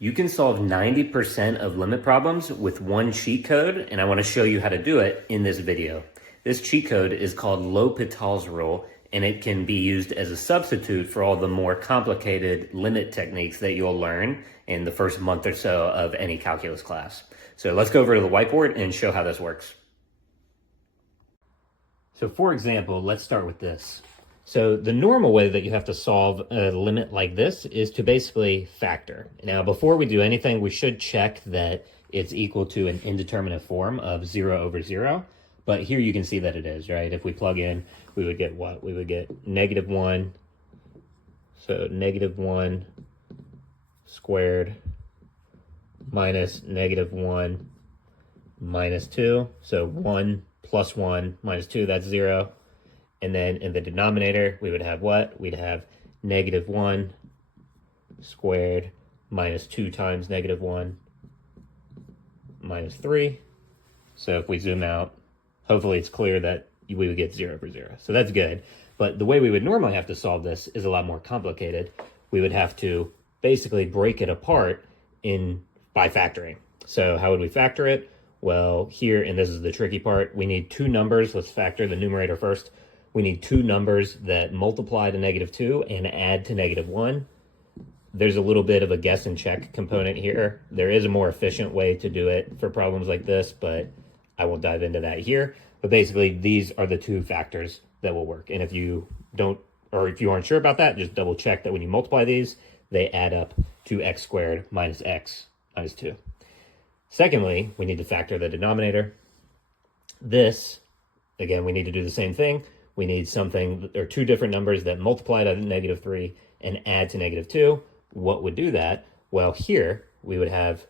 You can solve 90% of limit problems with one cheat code, and I want to show you how to do it in this video. This cheat code is called L'Hopital's rule, and it can be used as a substitute for all the more complicated limit techniques that you'll learn in the first month or so of any calculus class. So let's go over to the whiteboard and show how this works. So for example, let's start with this. So the normal way that you have to solve a limit like this is to basically factor. Now, before we do anything, we should check that it's equal to an indeterminate form of 0 over 0. But here you can see that it is, right? If we plug in, we would get what? We would get -1. So -1 squared minus -1 minus 2. So 1 plus 1 minus 2, that's 0. And then in the denominator, we would have what? We'd have -1 squared minus 2 times -1 minus 3. So if we zoom out, hopefully it's clear that we would get 0 over 0. So that's good. But the way we would normally have to solve this is a lot more complicated. We would have to basically break it apart by factoring. So how would we factor it? Well, here, and this is the tricky part, we need two numbers. Let's factor the numerator first. We need two numbers that multiply to -2 and add to -1. There's a little bit of a guess and check component here. There is a more efficient way to do it for problems like this, but I won't dive into that here. But basically, these are the two factors that will work. And if you don't, or if you aren't sure about that, just double check that when you multiply these, they add up to x squared minus x minus 2. Secondly, we need to factor the denominator. This, again, we need to do the same thing. We need something, or two different numbers that multiply to -3 and add to -2. What would do that? Well, here we would have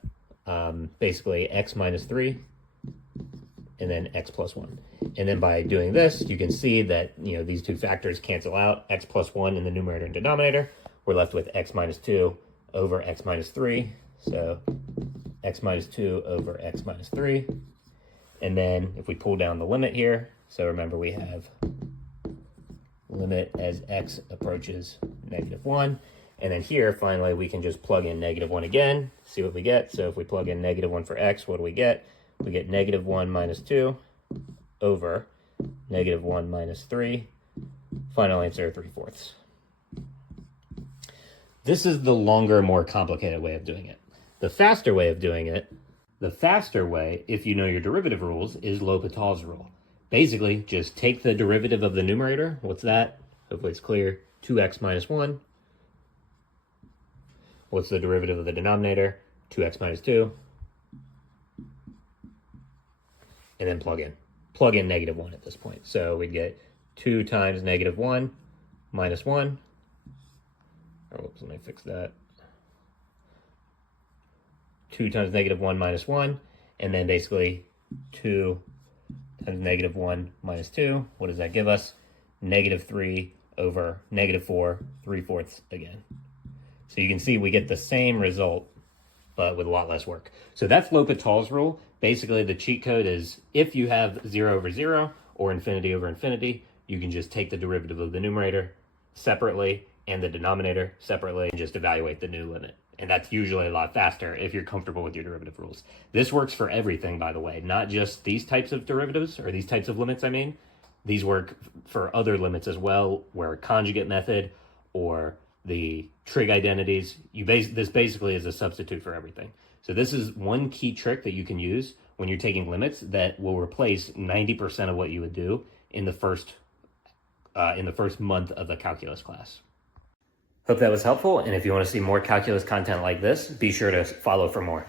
basically x minus 3 and then x plus 1. And then by doing this, you can see that these two factors cancel out, x plus 1 in the numerator and denominator. We're left with x minus 2 over x minus 3. So x minus 2 over x minus 3. And then if we pull down the limit here, so remember we have limit as x approaches -1. And then here, finally, we can just plug in -1 again, see what we get. So if we plug in -1 for x, what do we get? We get -1 minus 2 over -1 minus 3. Final answer, 3/4. This is the longer, more complicated way of doing it. The faster way of doing it, if you know your derivative rules, is L'Hopital's rule. Basically, just take the derivative of the numerator. What's that? Hopefully it's clear. 2x minus 1. What's the derivative of the denominator? 2x minus 2. And then plug in. Plug in -1 at this point. So we'd get 2 times -1 minus 1. Oh, whoops, let me fix that. 2 times -1 minus 1. And then basically 2 times -1 minus 2. What does that give us? -3 over -4, 3/4 again. So you can see we get the same result, but with a lot less work. So that's L'Hopital's rule. Basically, the cheat code is if you have 0 over 0 or infinity over infinity, you can just take the derivative of the numerator separately and the denominator separately and just evaluate the new limit. And that's usually a lot faster if you're comfortable with your derivative rules. This works for everything, by the way, not just these types of derivatives, or these types of limits, I mean. These work for other limits as well, where conjugate method or the trig identities, this basically is a substitute for everything. So this is one key trick that you can use when you're taking limits that will replace 90% of what you would do in the first month of the calculus class. Hope that was helpful, and if you want to see more calculus content like this, be sure to follow for more.